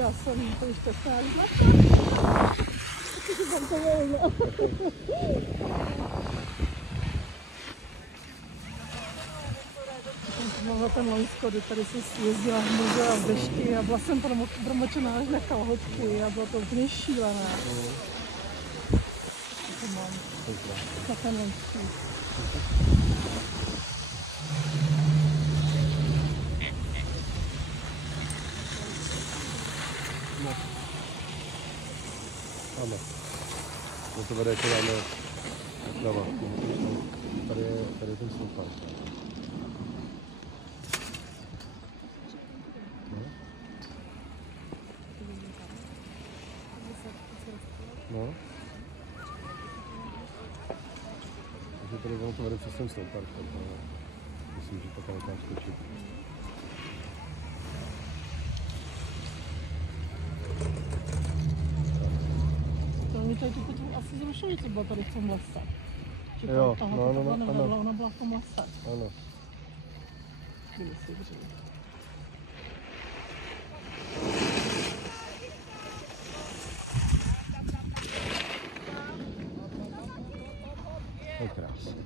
já jsem to ještě stále jsem to volila. Mám na ten Loňsko, kdy tady se jezdila v muzea v dešti a byla jsem promočená až na kalhotky a bylo to úplně šílené. To mám na ten Loňský. No. Ano. No to vede jako dáme doprava. Tady je ten snowpark. No. Takže tady ono to vede přes ten snowpark. Myslím, že to tam skočit. Oni tady tu kotvu asi zrušili, co byla tady v tom lese. Jo, no, ano. Ona byla v tom lese. Ano. Kdyby si dřív. To je krásné.